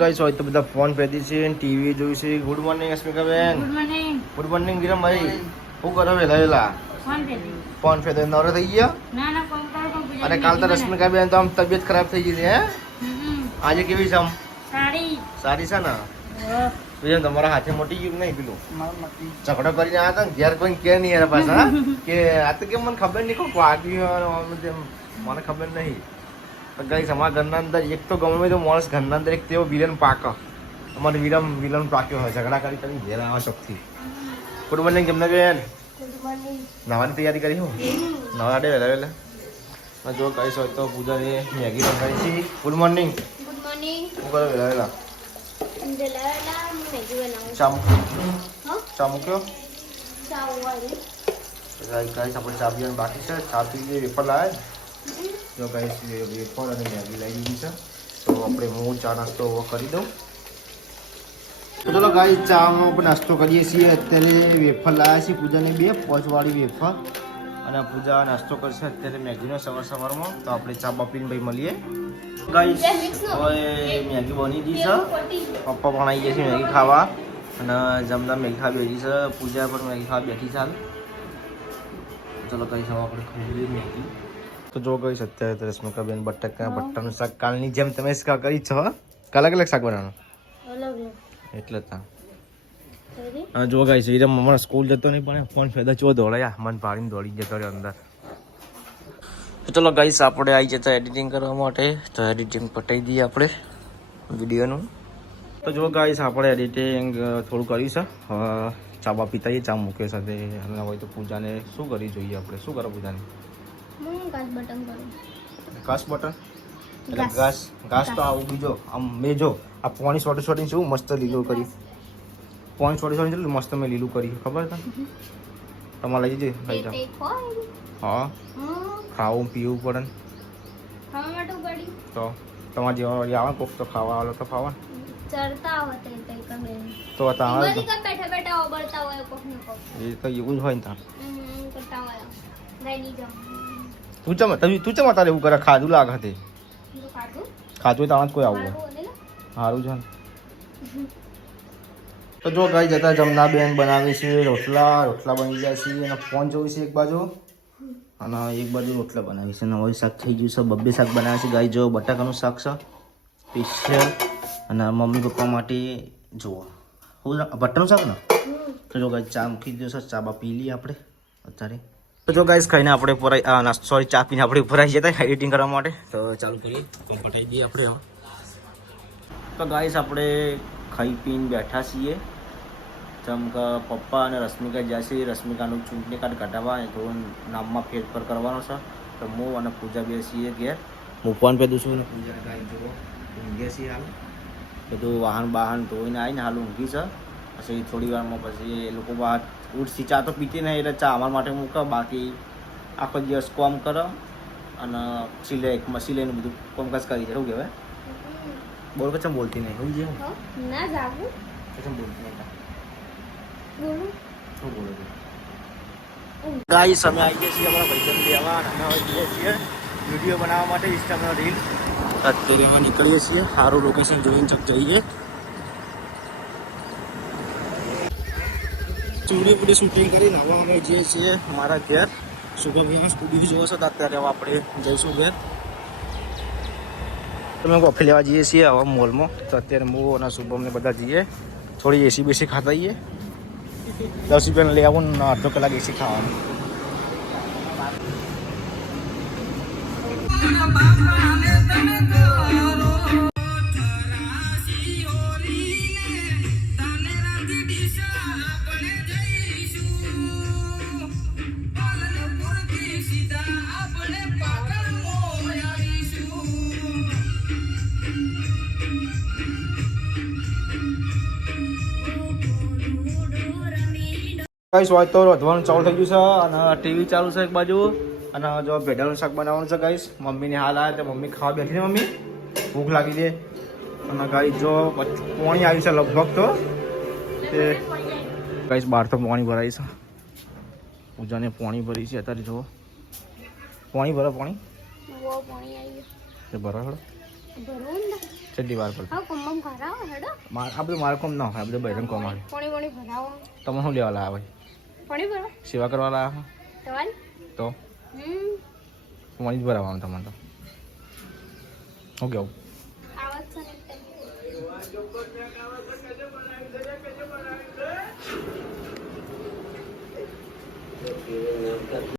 Guys હોય તો બધા ફોન પહેરી છે ટીવી જોઈ છે. ગુડ મોર્નિંગ અસ્મિકાબેન ગુડ મોર્નિંગ ગુડ મોર્નિંગ વિરમભાઈ શું કરો વેલા વેલા ફોન પે દે ફોન ફેર નવરા થઈ ગયા? ના ના ફોન કરો પણ પૂજા અને કાલ તો રશ્મિકાબેન તો આમ તબિયત ખરાબ થઈ ગઈ છે હે? આજે કેવી છે આમ? સારી. સારી છે ને? બીજા તમારા હાથે મોટી ગયું નહીં પેલું? ઝઘડો કરીને આવ્યા હતા ને ઘેર કોઈ કે નહીં એના પાસે કે આ તો કેમ મને ખબર નહીં કોઈ વાગ્યું. મને ખબર નહીં. તો ગઈ અમારા ઘરના અંદર એક તો ગમે તો માણસ ઘરના અંદર એક તેવો વિલન પાક. અમારે વિલન વિલન પાક્યો હોય ઝઘડા કરી કરી ઘેર આવા ચોકથી ગુડ મોર્નિંગ કેમને બેન? નવાની તૈયારી કરી હું? નવા ડે વહેલા વહેલા. જો કહીશ હોય તો પૂજાની મેગી બનાવી છે ગુડ મોર્નિંગ ગુડ મોર્નિંગ શું કરો વહેલા વહેલા? ચા મૂક્યો? ચા આપણે ચા પીવાનું બાકી છે. ચા પી વેપર લાવે જો ગાઈસ વેફર અને મેગી લઈ લીધી છે. તો આપણે હું ચા નાસ્તો કરી દઉં. તો ચલો ગાઈસ ચાનો આપણે નાસ્તો કરીએ છીએ. અત્યારે વેફર લાવ્યા છીએ પૂજાને બે, પોચવાળી વેફર. અને પૂજા નાસ્તો કરશે અત્યારે મેગીનો સવાર સવારમાં. તો આપણે ચા બપીને ભાઈ મળીએ. ગાઈસ, હવે મેગી બની ગઈ છે. પપ્પા પણ આવી ગયા છે મેગી ખાવા. અને જમના મેગી ખાવા બેઠી છે. પૂજા પણ મેગી ખાવા બેઠી છે ચાલો કઈ હવે આપણે ખાઈ મેગી. તો જો ગઈ અત્યારે તો રશ્મિકાબેન બટાકા બટાનું શાક કાલની જેમ તમે શાક કરી છો અલગ અલગ શાક બનાવવાનું? એટલે તા હા. જો ગઈ છે વિરમ હમણાં સ્કૂલ જતો નહીં પણ ફોન ફેદા ચો દોડાયા મન પાડીને દોડી જતો રહ્યો અંદર. તો ચલો ગાઈસ આપણે આવી જતા એડિટિંગ કરવા માટે. તો એડિટિંગ પટાઈ દઈએ આપણે વિડીયોનું. તો જો ગાઈસ આપણે એડિટિંગ થોડું કર્યું છે. ચા બા પીતા ચા મૂકે સાથે. હોય તો પૂજાને શું કરી જોઈએ આપણે? શું કરો પૂજાને? હું બટન કરું. ઘાસ બટન? એટલે ઘાસ. ઘાસ તો આવું બીજો આમ મેં જો આ પોણી સોટી સોટી શું મસ્ત લીલું કર્યું પોણી સોટી સોટી છે મસ્ત મેં લીલું કરી ખબર છે તમારે લઈ જજે લઈ જાઓ. હા. ખાવું પીવું પડે ને. તો તમારા જેવા વળી આવે કોક તો ખાવા આવે તો ખાવા ચરતા તે કમે તો તમે બધી કા બેઠા બેઠા ઓબળતા હોય કોક ને કોક. એ તો એવું જ હોય ને તાર. હમ કરતા હોય. ગઈ જામ તું ચમ તું ચમ તારે એવું કરે? ખાધું લાગે તે. ખાધું. હોય તો જ કોઈ આવું હોય. સારું છે તો જો ગાઈ જતા જમના બેન બનાવી છે રોટલા રોટલા બની ગયા છે અને ફોન જોઈ છે એક બાજુ. અને એક બાજુ રોટલા બનાવી છે નવું શાક થઈ ગયું છે બબ્બે શાક બનાવે છે. ગાઈ જો બટાકાનું શાક છે સ્પેશિયલ. અને મમ્મી પપ્પા માટે જુઓ. હું બટાનું શાક ને? તો જો ગાઈ ચા મૂકી દીધો છે ચા બા પી લઈએ આપણે અત્યારે. તો જો ગાઈસ ખાઈને આપણે ઉપર આવી સોરી ચા પીને આપણે ઉપર આવી જતા એડિટિંગ કરવા માટે. તો ચાલુ કરીએ. કામ પટાઈ દઈએ આપણે તો ગાઈસ આપણે ખાઈ પીને બેઠા છીએ. જેમ પપ્પા અને રશ્મિકા જ્યાં છે, રશ્મિકાનું ચૂંટણી કાર્ડ એ તો નામમાં ફેરફાર કરવાનો છે. તો હું અને પૂજા બે છીએ ઘેર. હું ફોન પે દઉં છું અને પૂજા ગાય જુઓ ઊંઘે છીએ હાલ. બધું વાહન બાહન ધોઈને આવીને હાલ ઊંઘી છે. પછી થોડી વારમાં પછી એ લોકો બહાર ઉઠસી ચા તો પીતી નહીં એટલે ચા અમારા માટે મૂકે બાકી આખો દિવસ કોમ કરો અને સિલાઈ સિલાઈનું બધું કોમકાજ કરી છે શું કહેવાય? બોલ કચમ બોલતી નહીં હું ના જાવું કચમ બોલતી નહીં બોલું. શું બોલો છો? ગાઈ સમય આવી ગયા છીએ અમારા ભાઈબંધ લેવા અને અમે જઈએ છીએ વીડિયો બનાવવા માટે ઇન્સ્ટાગ્રામ રીલ. અત્યારે અમે નીકળીએ છીએ સારું લોકેશન જોઈને ચક જઈએ. સ્ટુડિયો પૂરી શૂટિંગ કરીને હવે અમે જઈએ છીએ મારા ઘેર. શુભમ સ્ટુડિયો જોવો છો અત્યારે હવે આપણે જઈશું ઘેર. તમે કોફી લેવા જઈએ છીએ હવે મોલમાં તો અત્યારે હું અને શુભમને બધા જઈએ. થોડી એસી બેસી ખાતા જઈએ દસ રૂપિયાને લઈ આવું ને અડધો કલાક એસી ખાવાનું. કઈ હોય તો રોધવાનું ચાલુ થઈ ગયું છે અને ટીવી ચાલુ છે એક બાજુ. અને જો ભેડાનું શાક બનાવવાનું છે ગાઈસ મમ્મીને હાલ આવે તો મમ્મી ખાવા બેઠી છે મમ્મી. ભૂખ લાગી દે અને ગાઈસ જો પોણી આવ્યું છે લગભગ તો. તે ગાઈસ બહાર તો પાણી ભરાય છે. પૂજાને પાણી ભરી છે અત્યારે જુઓ. પાણી ભરો પાણી. તે ભરો છેલ્લી વાર પર હેડો. આ બધું મારે કોમ ના હોય આ બધું બહેરંગ કોમ આવે તમે શું લેવા લાવે પાણી સેવા કરવા લાયા તમારે? તો? હમ. પાણી જ ભરાવાનું તમને તો. હું કેવું? આવત છે.